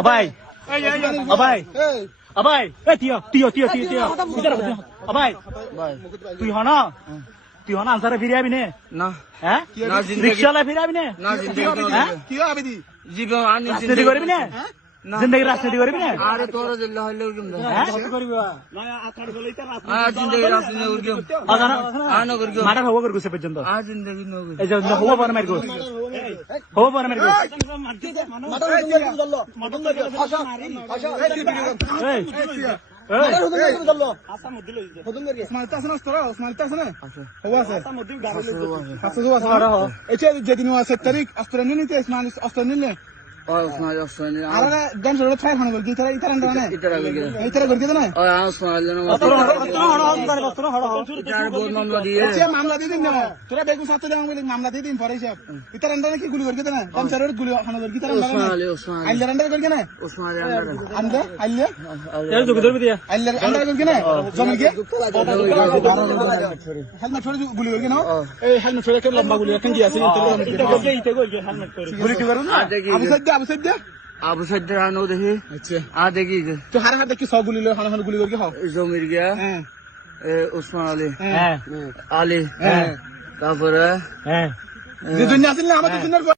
অবাই। অবাই। অবাই। এ তিয় তিয় তিয় তিয় তিয়। অবাই। তুই হন তুই হন আনসারে ফিরে আবি নে? না। হ্যাঁ? রিক্সাওয়ালা ফিরে আবি নে? না জিন্দগি। হ্যাঁ দি। জীবন রাজনীতি করবি না? জিন্দগি রাজনীতি করবি না? আরে তোর জেলা হইলে কেমন হ্যাঁ? আ জিন্দগি রাজনীতি করগম আ ন করগম মাটার হব করগো সে পর্যন্ত। আ জিন্দগি ন এই যে যে হব মারগো হওয়া আছে এটা যেদিন আছে তারিখ অস্ত্র নিতে স্মান অস্ত্র নিলে উসমান গান গল গিটার ইতার ইতারা ইতার না না মামলা দিয়ে দিন তোরা বেগুন সাথে দেওয়া বলে মামলা দিয়ে দিন পরে সব ইতার আন্ডার কি গুলি গল গিটার না সরল গুলি খান গল গিটার আন্ডার না আইলার আন্ডার গল গিনা আন্ডা আইলে? এই যোগ ধরবি দিয়া। আইলার আন্ডার গল গিনা জমি কে হেলমেট ফরে গুলি গল গিনা এই হেলমেট ফরে কে লম্বা গুলি? কেন গিয়া আছে? গুলি কি করুন আ দেখি আবু সাইদ আবু সাইদ আবু সাইদ আনো দেখি। আচ্ছা। আ দেখি তো হার হাতে কি সব গুলি লো হান হান গুলি হাও জমির গিয়া। হ্যাঁ। এ উসমান আলী হ্যাঁ আলী হ্যাঁ তারপরে হ্যাঁ যে দুনিয়া আছে না আমাদের দুনিয়ার